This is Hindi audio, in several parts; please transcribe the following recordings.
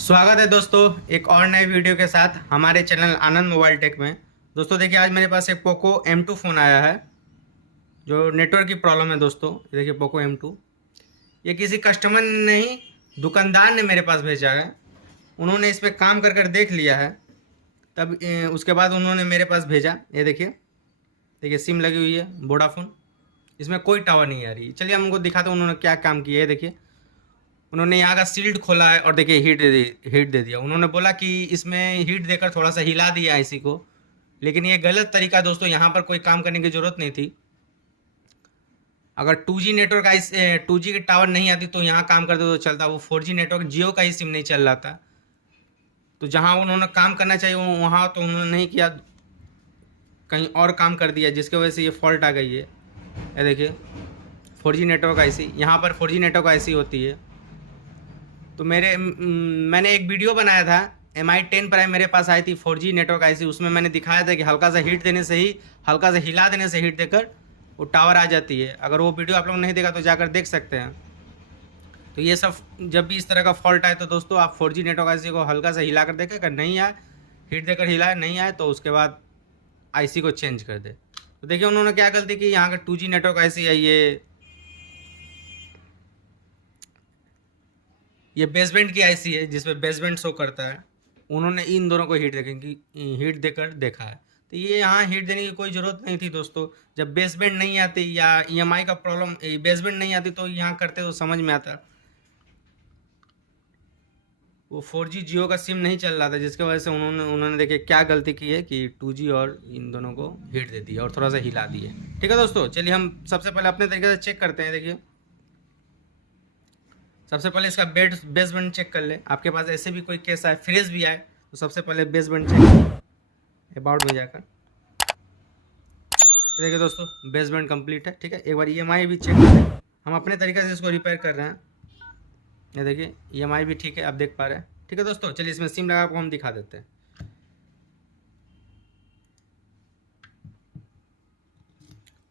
स्वागत है दोस्तों एक और नए वीडियो के साथ हमारे चैनल आनंद मोबाइल टेक में। दोस्तों देखिए, आज मेरे पास एक पोको M2 फ़ोन आया है जो नेटवर्क की प्रॉब्लम है। दोस्तों ये देखिए पोको M2, ये किसी कस्टमर ने नहीं, दुकानदार ने मेरे पास भेजा है। उन्होंने इस पर काम कर कर देख लिया है, तब उसके बाद उन्होंने मेरे पास भेजा। ये देखिए देखिए सिम लगी हुई है वोडाफोन, इसमें कोई टावर नहीं आ रही। चलिए हम उनको दिखाते हैं उन्होंने क्या काम किया है। देखिए उन्होंने यहाँ का सील्ड खोला है और देखिए हीट दे दिया। उन्होंने बोला कि इसमें हीट देकर थोड़ा सा हिला दिया आईसी को, लेकिन ये गलत तरीका है दोस्तों। यहाँ पर कोई काम करने की ज़रूरत नहीं थी। अगर 2G नेटवर्क 2G की टावर नहीं आती तो यहाँ काम करते तो चलता। वो 4G नेटवर्क जियो का ही सिम नहीं चल रहा था, तो जहाँ उन्होंने काम करना चाहिए वहाँ तो उन्होंने नहीं किया, कहीं और काम कर दिया, जिसकी वजह से ये फॉल्ट आ गई है। ये देखिए 4G नेटवर्क आईसी, यहाँ पर 4G नेटवर्क आईसी होती है। तो मैंने एक वीडियो बनाया था, Mi 10 प्राइम मेरे पास आई थी 4G नेटवर्क आईसी। उसमें मैंने दिखाया था कि हल्का सा हीट देने से ही, हल्का सा हिला देने से हीट देकर वो टावर आ जाती है। अगर वो वीडियो आप लोग नहीं देखा तो जाकर देख सकते हैं। तो ये सब जब भी इस तरह का फॉल्ट आए तो दोस्तों आप 4G नेटवर्क आईसी को हल्का सा हिला कर देखें। अगर नहीं आए, हीट देकर हिलाए, नहीं आए तो उसके बाद आईसी को चेंज कर दे। तो देखिए उन्होंने क्या गलती की, यहाँ का 2G नेटवर्क आईसी है, ये बेसबैंड की आईसी है जिसमें बेसबैंड शो करता है। उन्होंने इन दोनों को हीट देकर देखा है। तो ये यहाँ हीट देने की कोई ज़रूरत नहीं थी दोस्तों। जब बेसबैंड नहीं आती या EMI का प्रॉब्लम, बेसबैंड नहीं आती तो यहाँ करते तो समझ में आता। वो 4G जियो का सिम नहीं चल रहा था, जिसकी वजह से उन्होंने देखिए क्या गलती की है कि 2G और इन दोनों को हीट दे दिया और थोड़ा सा हिला दिए। ठीक है दोस्तों, चलिए हम सबसे पहले अपने तरीके से चेक करते हैं। देखिए सबसे पहले इसका बेसबैंड चेक कर ले। आपके पास ऐसे भी कोई केस आए, फ्रीज भी आए, तो सबसे पहले बेसबैंड चेक अबाउट में जाकर। देखिए दोस्तों बेसबैंड कंप्लीट है। ठीक है, एक बार EMI भी चेक कर लें। हम अपने तरीके से इसको रिपेयर कर रहे हैं। ये देखिए EMI भी ठीक है, आप देख पा रहे हैं। ठीक है दोस्तों, चलिए इसमें सिम लगा को हम दिखा देते हैं।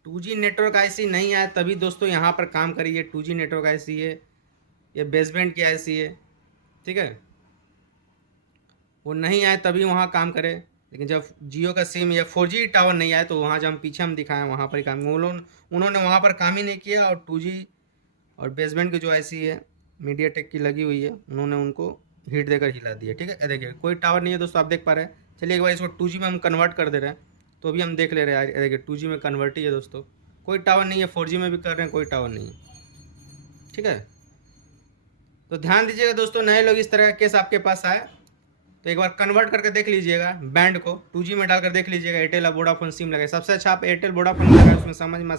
2G नेटवर्क आईसी नहीं आया तभी दोस्तों यहाँ पर काम करिए। 2G नेटवर्क आईसी है, ये बेसबैंड की आईसी है। ठीक है, वो नहीं आए तभी वहाँ काम करे। लेकिन जब जियो का सिम या 4G टावर नहीं आए तो वहाँ जब हम दिखाएं वहाँ पर ही काम, उन्होंने वहाँ पर काम ही नहीं किया। और 2G और बेसबैंड की जो आईसी है मीडियाटेक की लगी हुई है, उन्होंने उनको हीट देकर हिला दिया। ठीक है, देखिए कोई टावर नहीं है दोस्तों, आप देख पा रहे हैं। चलिए एक बार इसको 2G में हम कन्वर्ट कर दे रहे हैं, तो अभी हम देख ले रहे हैं। देखिए 2G में कन्वर्ट ही है दोस्तों, कोई टावर नहीं है। 4G में भी कर रहे हैं, कोई टावर नहीं है। ठीक है, तो ध्यान दीजिएगा दोस्तों, नए लोग इस तरह का केस आपके पास आए तो एक बार कन्वर्ट करके देख लीजिएगा। बैंड को 2G में डालकर देख लीजिएगा। एयरटेल और वोडाफोन सिम लगे, सबसे अच्छा आप एयरटेल वोडाफोन लगाए, उसमें समझ में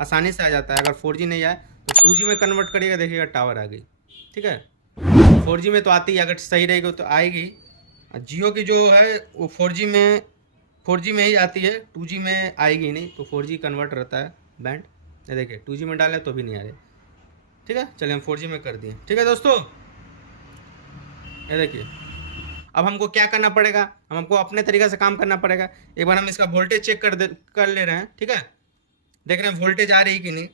आसानी से आ जाता है। अगर 4G नहीं आए तो 2G में कन्वर्ट करिएगा, देखिएगा टावर आ गई। ठीक है, 4G में तो आती है, अगर सही रहेगी तो आएगी। जियो की जो है वो 4G में ही आती है, 2G में आएगी नहीं। तो 4G कन्वर्ट रहता है बैंड। ये देखिए 2G में डालें तो भी नहीं आ रही। ठीक है, चलिए हम 4G में कर दिए। ठीक है दोस्तों, ये देखिए अब हमको क्या करना पड़ेगा, हमको अपने तरीके से काम करना पड़ेगा। एक बार हम इसका वोल्टेज चेक कर ले रहे हैं। ठीक है, देख रहे हैं वोल्टेज आ रही कि नहीं।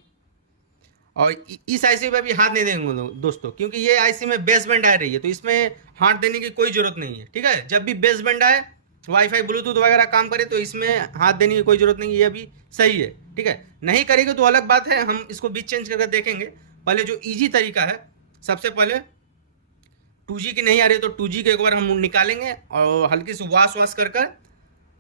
और इस आईसी पे भी हाथ नहीं देंगे दोस्तों, क्योंकि ये आईसी में बेसबैंड आ रही है, तो इसमें हाथ देने की कोई ज़रूरत नहीं है। ठीक है, जब भी बेसबैंड आए, वाईफाई ब्लूटूथ वगैरह काम करे तो इसमें हाथ देने की कोई ज़रूरत नहीं है। ये अभी सही है। ठीक है, नहीं करेंगे तो अलग बात है, हम इसको बीच चेंज करके देखेंगे। पहले जो ईजी तरीका है, सबसे पहले 2G की नहीं आ रही तो 2G के एक बार हम निकालेंगे और हल्की से वाश कर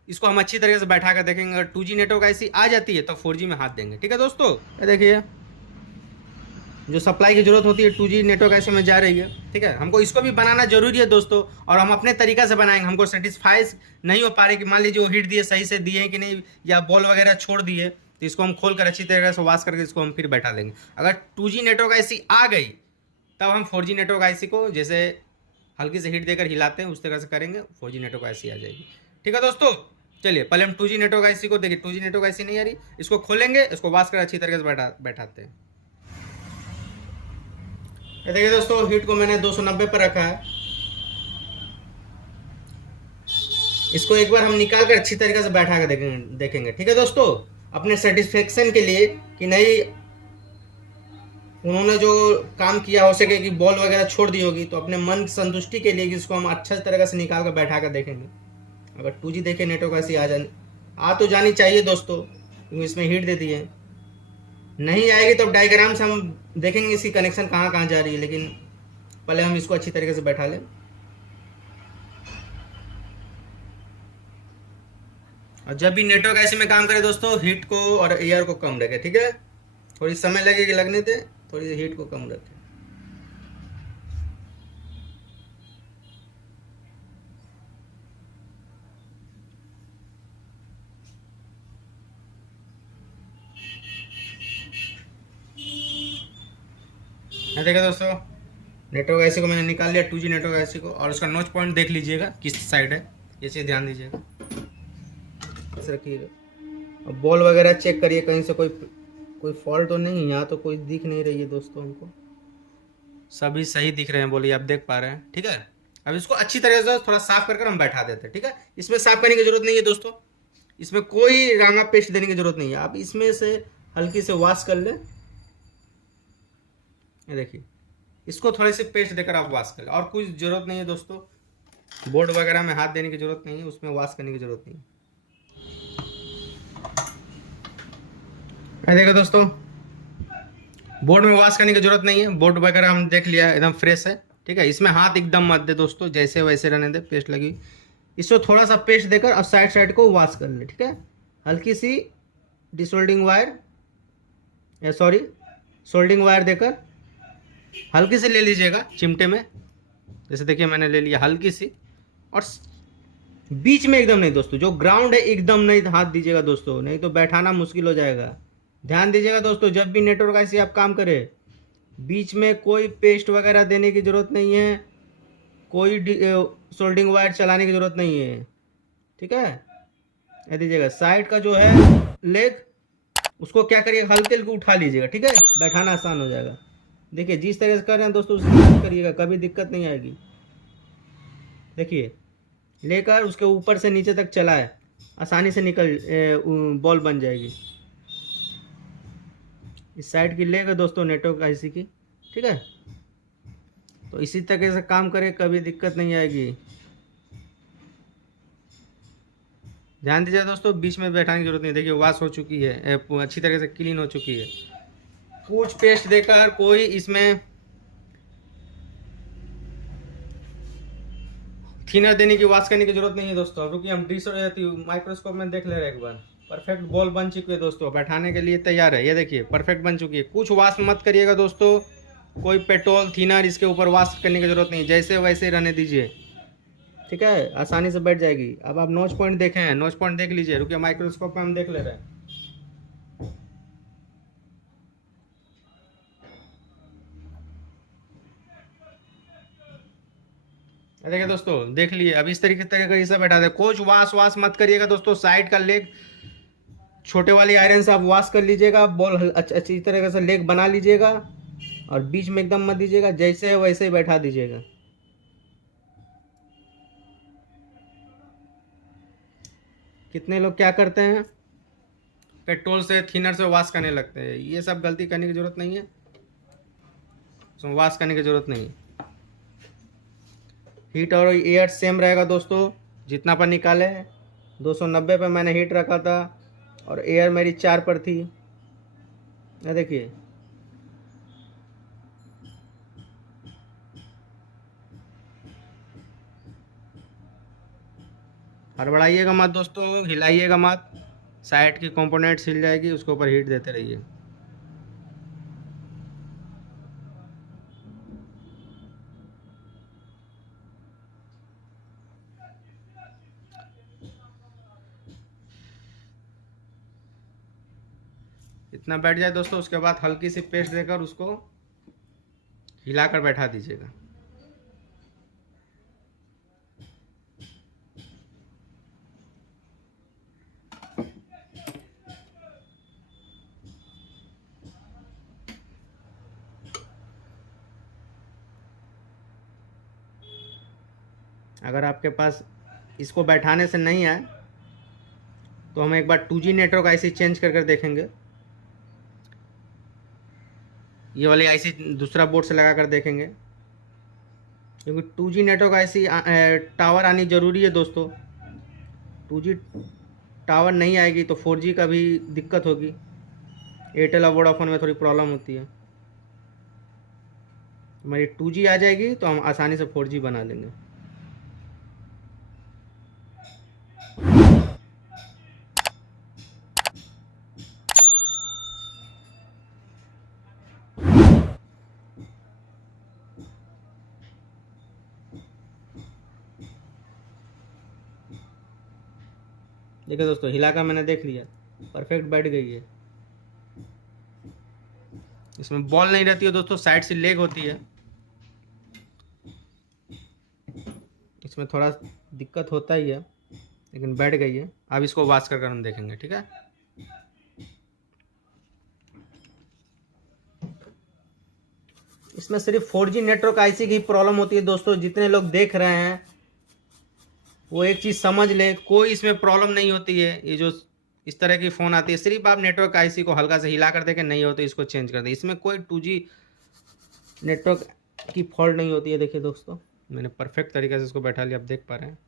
इसको हम अच्छी तरीके से बैठा कर देखेंगे। अगर 2G नेटवर्क ऐसी आ जाती है तो 4G में हाथ देंगे। ठीक है दोस्तों, ये देखिए जो सप्लाई की जरूरत होती है 2G नेटवर्क ऐसे में जा रही है। ठीक है, हमको इसको भी बनाना जरूरी है दोस्तों, और हम अपने तरीका से बनाएंगे। हमको सेटिस्फाई नहीं हो पा रही कि मान लीजिए वो हीट दिए सही से दिए कि नहीं, या बॉल वगैरह छोड़ दिए, तो इसको हम खोल कर अच्छी तरीके से वाश करके इसको हम फिर बैठा देंगे। अगर 2G नेटवर्क ऐसी आ गई तब हम 4G नेटवर्क आईसी को जैसे हल्की से हीट देकर हिलाते हैं उस तरह से करेंगे, 4G नेटवर्क आईसी आ जाएगी। ठीक है दोस्तों, चलिए पहले हम 2G नेटवर्क आईसी को देखिए। 2G नेटवर्क आईसी नहीं आ रही, इसको खोलेंगे, इसको वाश कर अच्छी तरीके से बैठाते हैं। ये देखिए दोस्तों, हीट को मैंने 290 पर रखा है। इसको एक बार हम निकाल कर अच्छी तरीके से बैठा कर देखेंगे। ठीक है दोस्तों, अपने सेटिस्फेक्शन के लिए कि नहीं उन्होंने जो काम किया, हो सके कि बॉल वगैरह छोड़ दी होगी, तो अपने मन की संतुष्टि के लिए कि इसको हम अच्छा तरीके से निकाल कर बैठा कर देखेंगे। अगर 2G देखे नेटवर्क ऐसी आ तो जानी चाहिए दोस्तों, क्योंकि इसमें हीट देती है। नहीं आएगी तो डायग्राम से हम देखेंगे इसकी कनेक्शन कहाँ कहाँ जा रही है, लेकिन पहले हम इसको अच्छी तरीके से बैठा लें। और जब भी नेटवर्क ऐसे में काम करे दोस्तों, हीट को और एयर को कम रखे, ठीक है। थोड़ी समय लगेगी लगने दे, थोड़ी हीट को कम रखे। देखिए दोस्तों, नेटवर्क ऐसे को मैंने निकाल लिया, 2G नेटवर्क ऐसे को, और उसका नोच पॉइंट देख लीजिएगा किस साइड है, ये चीज़ ध्यान दीजिएगा, ऐसे रखिएगा। अब बॉल वगैरह चेक करिए, कहीं से कोई फॉल्ट तो नहीं है। यहाँ तो कोई दिख नहीं रही है दोस्तों, हमको सभी सही दिख रहे हैं, बोलिए आप देख पा रहे हैं, ठीक है। अब इसको अच्छी तरह से थोड़ा साफ कर हम बैठा देते हैं, ठीक है। इसमें साफ करने की जरूरत नहीं है दोस्तों, इसमें कोई रंगा पेस्ट देने की जरूरत नहीं है। आप इसमें से हल्की से वॉश कर ले, ये देखिए, इसको थोड़े से पेस्ट देकर आप वॉश कर ले, और कुछ जरूरत नहीं है दोस्तों। बोर्ड वगैरह में हाथ देने की जरूरत नहीं है, उसमें वॉश करने की जरूरत नहीं है। देखो दोस्तों, बोर्ड में वॉश करने की जरूरत नहीं है, बोर्ड वगैरह हम देख लिया एकदम फ्रेश है, ठीक है। इसमें हाथ एकदम मत दे दोस्तों, जैसे वैसे रहने दे, पेस्ट लगी। इसको थोड़ा सा पेस्ट देकर अब साइड साइड को वॉश कर ले, ठीक है। हल्की सी desoldering wire, sorry soldering wire देकर हल्की से ले लीजिएगा चिमटे में, जैसे देखिए मैंने ले लिया हल्की सी। और बीच में एकदम नहीं दोस्तों, जो ग्राउंड है एकदम नहीं हाथ दीजिएगा दोस्तों, नहीं तो बैठाना मुश्किल हो जाएगा। ध्यान दीजिएगा दोस्तों, जब भी नेटवर्क ऐसे आप काम करें, बीच में कोई पेस्ट वगैरह देने की ज़रूरत नहीं है, कोई सोल्डिंग वायर चलाने की ज़रूरत नहीं है, ठीक है। ये दीजिएगा साइड का जो है लेग, उसको क्या करिएगा, हल्के हल्के उठा लीजिएगा, ठीक है, बैठाना आसान हो जाएगा। देखिए जिस तरह से कर रहे हैं दोस्तों, उसी तरह से करिएगा, कभी दिक्कत नहीं आएगी। देखिए लेकर उसके ऊपर से नीचे तक चलाए, आसानी से बॉल बन जाएगी। इस साइड की लेग है दोस्तों नेटवर्क आईसी की, ठीक है। तो इसी तरीके से काम करें, कभी दिक्कत नहीं आएगी। ध्यान दीजिए दोस्तों, बीच में बैठाने की जरूरत नहीं। देखिए वॉश हो चुकी है, अच्छी तरीके से क्लीन हो चुकी है। कुछ पेस्ट देकर कोई इसमें थिनर देने की, वॉश करने की जरूरत नहीं है दोस्तों। रुकिए हम माइक्रोस्कोप में देख ले रहे हैं एक बार। परफेक्ट बॉल बन चुकी है दोस्तों, बैठाने के लिए तैयार है। ये देखिए परफेक्ट बन चुकी है। कुछ वॉश मत करिएगा दोस्तों, कोई पेट्रोल थिनर इसके ऊपर वॉश करने की जरूरत नहीं, जैसे वैसे रहने दीजिए, ठीक है, आसानी से बैठ जाएगी। अब आप नोच पॉइंट देखें हैं, नोच पॉइंट देख लीजिए। रुकिए माइक्रोस्कोप में हम देख ले रहे हैं। देखिए दोस्तों, देख लिए। अब इस तरीके से बैठा दे, कुछ वाश मत करिएगा दोस्तों। साइड का लेग छोटे वाली आयरन से आप वॉश कर लीजिएगा, बॉल अच्छी तरीके से लेग बना लीजिएगा, और बीच में एकदम मत दीजिएगा, जैसे है वैसे ही बैठा दीजिएगा। कितने लोग क्या करते हैं, पेट्रोल से थिनर से वॉश करने लगते हैं। ये सब गलती करने की जरूरत नहीं है, उसमें वॉश करने की जरूरत नहीं। हीट और एयर सेम रहेगा दोस्तों, जितना पर निकाले हैं। 290 पे मैंने हीट रखा था, और एयर मेरी 4 पर थी। ये देखिए, हड़बड़ाइएगा मत दोस्तों, हिलाइएगा मत, साइड की कंपोनेंट्स हिल जाएगी, उसके ऊपर हीट देते रहिए। इतना बैठ जाए दोस्तों, उसके बाद हल्की सी पेस्ट देकर उसको हिलाकर बैठा दीजिएगा। अगर आपके पास इसको बैठाने से नहीं आए, तो हम एक बार 2G नेटवर्क ऐसे चेंज कर देखेंगे। ये वाली आईसी दूसरा बोर्ड से लगा कर देखेंगे, क्योंकि 2G नेटवर्क आईसी टावर आनी ज़रूरी है दोस्तों। 2G टावर नहीं आएगी तो 4G का भी दिक्कत होगी। एयरटेल और वोडाफोन में थोड़ी प्रॉब्लम होती है। हमारी 2G आ जाएगी तो हम आसानी से 4G बना लेंगे। देखिए दोस्तों, हिलाकर मैंने देख लिया, परफेक्ट बैठ गई है। इसमें बॉल नहीं रहती है दोस्तों, साइड से लेग होती है। इसमें थोड़ा दिक्कत होता ही है, लेकिन बैठ गई है। अब इसको वॉश कर हम देखेंगे, ठीक है। इसमें सिर्फ 4G नेटवर्क आईसी की प्रॉब्लम होती है दोस्तों। जितने लोग देख रहे हैं वो एक चीज़ समझ लें, कोई इसमें प्रॉब्लम नहीं होती है। ये जो इस तरह की फ़ोन आती है, सिर्फ आप नेटवर्क आईसी को हल्का से हिला कर देखें, नहीं हो तो इसको चेंज कर दें। इसमें कोई 2G नेटवर्क की फॉल्ट नहीं होती है। देखिए दोस्तों, मैंने परफेक्ट तरीके से इसको बैठा लिया, आप देख पा रहे हैं,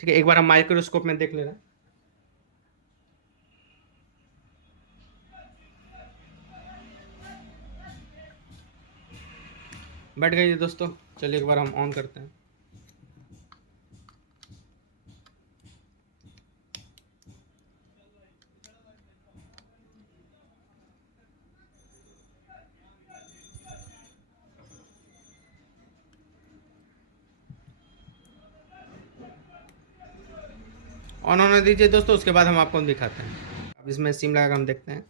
ठीक है। एक बार हम माइक्रोस्कोप में देख ले रहे हैं। बैठ गई है दोस्तों। चलिए एक बार हम ऑन करते हैं। ऑन होने दीजिए दोस्तों, उसके बाद हम आपको दिखाते हैं। अब इसमें सिम लगा कर हम देखते हैं।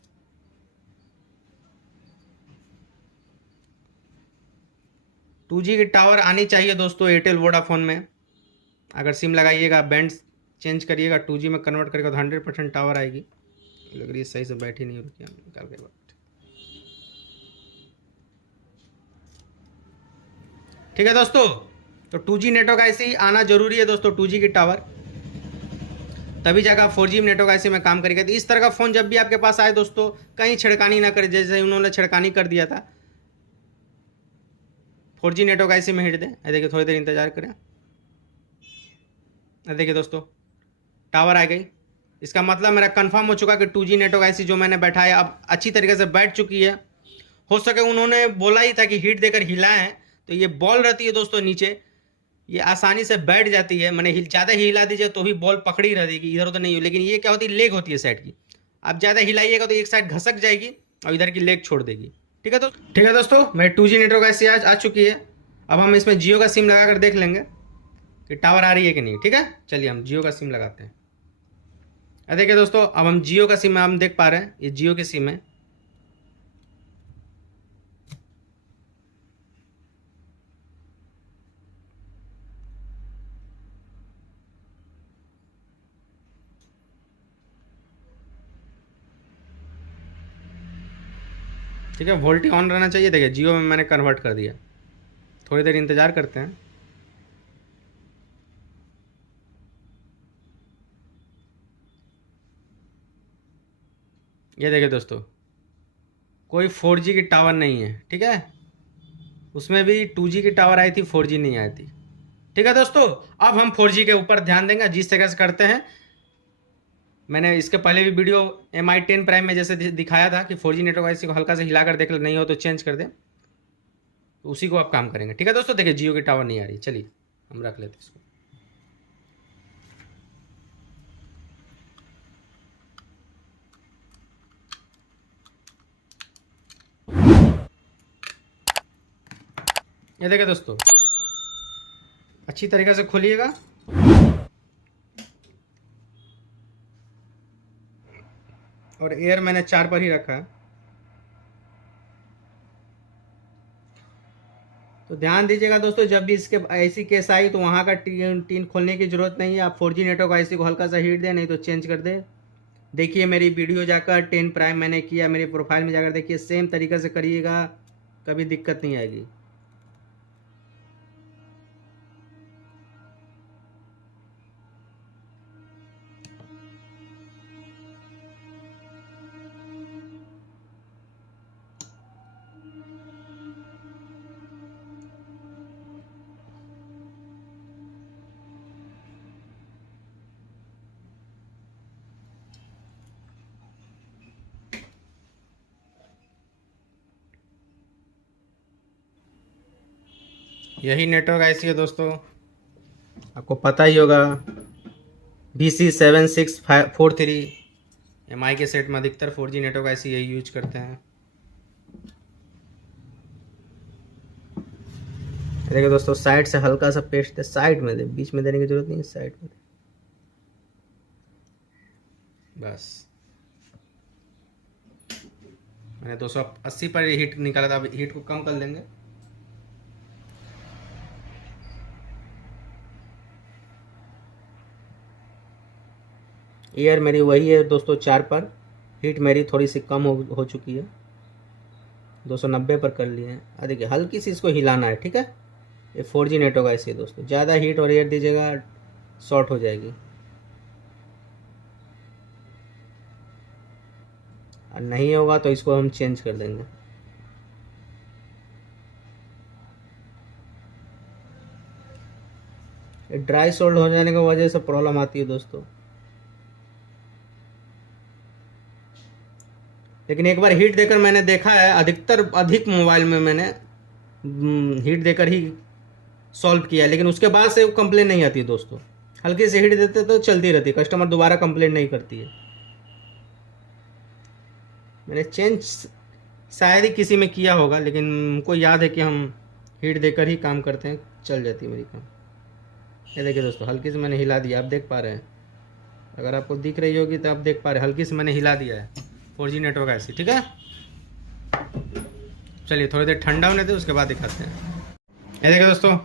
टू जी की टावर आनी चाहिए दोस्तों एयरटेल वोडाफोन में। अगर सिम लगाइएगा, बैंड चेंज करिएगा, 2G में कन्वर्ट करेगा तो 100% टावर आएगी। लग रही है सही से बैठी नहीं, रुकिए निकाल के बात। ठीक है दोस्तों, तो 2G नेटवर्क ऐसे ही आना जरूरी है दोस्तों। 2G की टावर, तभी जाकर 4G नेटवर्क ऐसे में काम करेगा। तो इस तरह का फ़ोन जब भी आपके पास आए दोस्तों, कहीं छिड़कानी ना करें, जैसे उन्होंने छिड़कानी कर दिया था। 4G नेटवर्क ऐसे में हिट दें। देखिए, थोड़ी देर इंतजार करें। देखिए दोस्तों, टावर आ गई। इसका मतलब मेरा कंफर्म हो चुका कि 2G नेटवर्क ऐसी जो मैंने बैठाया अब अच्छी तरीके से बैठ चुकी है। हो सके उन्होंने बोला ही था कि हीट देकर हिलाएं, तो ये बॉल रहती है दोस्तों नीचे, ये आसानी से बैठ जाती है। मैंने ज़्यादा हिला दीजिए तो भी बॉल पकड़ी रहेगी, इधर उधर नहीं हो। लेकिन ये क्या होती है, लेग होती है साइड की। आप ज़्यादा हिलाइएगा तो एक साइड घसक जाएगी और इधर की लेग छोड़ देगी। ठीक है, तो ठीक है दोस्तों, मेरी 2G नेटवर्क ऐसी आज आ चुकी है। अब हम इसमें जियो का सिम लगा कर देख लेंगे कि टावर आ रही है कि नहीं। ठीक है, चलिए हम जियो का सिम लगाते हैं। देखिए दोस्तों, अब हम जियो का सिम हम देख पा रहे हैं, ये जियो की सिम है। ठीक है, वोल्टी ऑन रहना चाहिए। देखिए, जियो में मैंने कन्वर्ट कर दिया। थोड़ी देर इंतज़ार करते हैं। ये देखिए दोस्तों, कोई 4G की टावर नहीं है। ठीक है, उसमें भी 2G की टावर आई थी, 4G नहीं आई थी। ठीक है दोस्तों, अब हम 4G के ऊपर ध्यान देंगे जिस तरह से करते हैं। मैंने इसके पहले भी वीडियो Mi 10 प्राइम में जैसे दिखाया था कि 4G नेटवर्क इसी को हल्का से हिला कर देख ले, नहीं हो तो चेंज कर दें, तो उसी को आप काम करेंगे। ठीक है दोस्तों, देखिए जियो की टावर नहीं आ रही। चलिए हम रख लेते इसको। ये देखिए दोस्तों, अच्छी तरीके से खोलिएगा। और एयर मैंने 4 पर ही रखा है। तो ध्यान दीजिएगा दोस्तों, जब भी इसके ऐसी केस आई तो वहाँ का टीन खोलने की ज़रूरत नहीं है। आप 4G नेटवर्क आईसी को हल्का सा हीट दें, नहीं तो चेंज कर दे। देखिए मेरी वीडियो जाकर 10 प्राइम मैंने किया, मेरे प्रोफाइल में जाकर देखिए, सेम तरीके से करिएगा, कभी दिक्कत नहीं आएगी। यही नेटवर्क आईसी है दोस्तों, आपको पता ही होगा। BC7643 MI के सेट में अधिकतर 4G नेटवर्क आईसी यही यूज करते हैं। देखिए दोस्तों, साइड से हल्का सा पेस्ट है, साइड में दे, बीच में देने की जरूरत नहीं है, साइड में दे बस। मैंने 280 पर हीट निकाला था, अब हीट को कम कर लेंगे। एयर मेरी वही है दोस्तों 4 पर, हीट मेरी थोड़ी सी कम हो चुकी है, 290 पर कर लिए हैं। देखिए हल्की सी इसको हिलाना है, ठीक है। ये 4G नेटवर्क ऐसे है दोस्तों, ज़्यादा हीट और एयर दीजिएगा शॉर्ट हो जाएगी, और नहीं होगा तो इसको हम चेंज कर देंगे। ड्राई सोल्ड हो जाने की वजह से प्रॉब्लम आती है दोस्तों। लेकिन एक बार हीट देकर मैंने देखा है, अधिक मोबाइल में मैंने हीट देकर ही सॉल्व किया, लेकिन उसके बाद से कंप्लेन नहीं आती है दोस्तों। हल्की से हीट देते तो चलती रहती है, कस्टमर दोबारा कंप्लेन नहीं करती है। मैंने चेंज शायद ही किसी में किया होगा, लेकिन हमको याद है कि हम हीट देकर ही काम करते हैं, चल जाती है मेरी काम। ये देखिए दोस्तों, हल्की से मैंने हिला दिया, आप देख पा रहे हैं। अगर आपको दिख रही होगी तो आप देख पा रहे हैं, हल्की से मैंने हिला दिया है। 4G नेटवर्क ऐसी, ठीक है। चलिए थोड़ी देर ठंडा होने दे, उसके बाद दिखाते हैं। ये देखिए दोस्तों,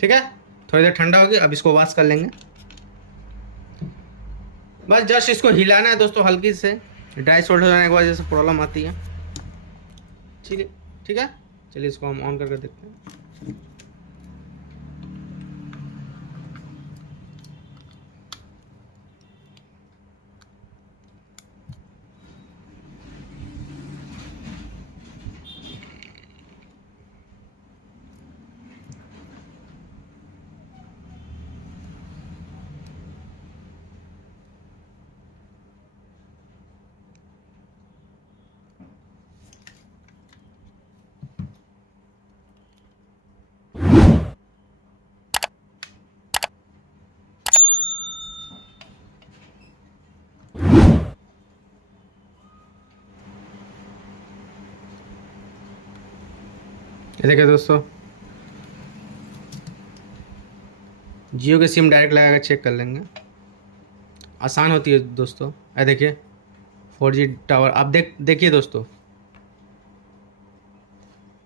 ठीक है, थोड़ी देर ठंडा होगी, अब इसको वॉश कर लेंगे। बस जस्ट इसको हिलाना है दोस्तों हल्की से, ड्राई सोल्ड हो जाने की वजह से प्रॉब्लम आती है, ठीक है, ठीक है। चलिए इसको हम ऑन करके देखते हैं। ये देखिए दोस्तों, जियो के सिम डायरेक्ट लगा कर चेक कर लेंगे, आसान होती है दोस्तों। ये देखिए 4G टावर, आप देखिए दोस्तों,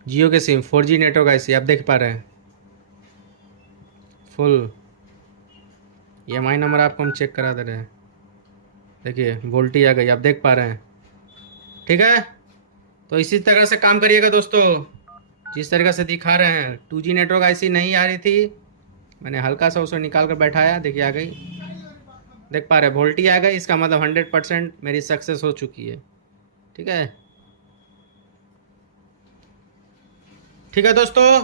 जियो के सिम 4G नेटवर्क ऐसी आप देख पा रहे हैं, फुल EMI नंबर आपको हम चेक करा दे रहे हैं। देखिए वोल्टी आ गई, आप देख पा रहे हैं, ठीक है। तो इसी तरह से काम करिएगा दोस्तों, जिस तरीके से दिखा रहे हैं। 2G नेटवर्क ऐसी नहीं आ रही थी, मैंने हल्का सा उसे निकाल कर बैठाया, देखिए आ गई, देख पा रहे हैं वोल्टी आ गई, इसका मतलब 100% मेरी सक्सेस हो चुकी है, ठीक है, ठीक है दोस्तों।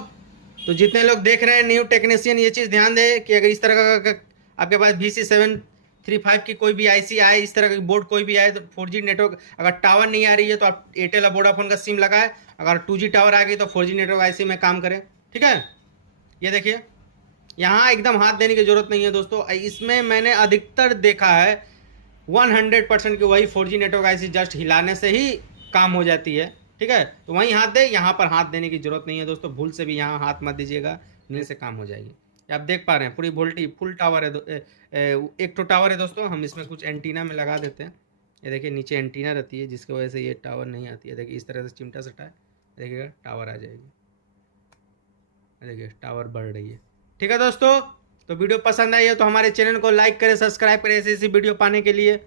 तो जितने लोग देख रहे हैं न्यू टेक्नीशियन, ये चीज़ ध्यान दें कि अगर इस तरह का आपके पास BC735 की कोई भी IC आए, इस तरह की बोर्ड कोई भी आए, तो 4G नेटवर्क अगर टावर नहीं आ रही है तो आप एयरटेल या वोडाफोन का सिम लगाए, अगर 2G टावर आ गई तो 4G नेटवर्क IC में काम करें, ठीक है। ये देखिए यहाँ एकदम हाथ देने की जरूरत नहीं है दोस्तों, इसमें मैंने अधिकतर देखा है 100% की वही 4G नेटवर्क IC जस्ट हिलाने से ही काम हो जाती है, ठीक है। तो वहीं हाथ दे, यहाँ पर हाथ देने की जरूरत नहीं है दोस्तों, भूल से भी यहाँ हाथ मत दीजिएगा, नहीं से काम हो जाएगी। आप देख पा रहे हैं पूरी वोल्टी फुल टावर है, एक तो टावर है दोस्तों, हम इसमें कुछ एंटीना में लगा देते हैं। ये देखिए नीचे एंटीना रहती है, जिसकी वजह से ये टावर नहीं आती है। देखिए इस तरह से चिमटा सटा है, देखिएगा टावर आ जाएगी, देखिए टावर बढ़ रही है, ठीक है दोस्तों। तो वीडियो पसंद आई है तो हमारे चैनल को लाइक करें, सब्सक्राइब करें, ऐसी वीडियो पाने के लिए।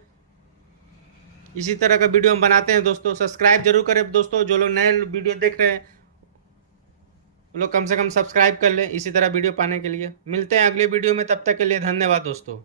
इसी तरह का वीडियो हम बनाते हैं दोस्तों, सब्सक्राइब जरूर करें दोस्तों। जो लोग नए वीडियो देख रहे हैं वो लोग कम से कम सब्सक्राइब कर लें, इसी तरह वीडियो पाने के लिए। मिलते हैं अगले वीडियो में, तब तक के लिए धन्यवाद दोस्तों।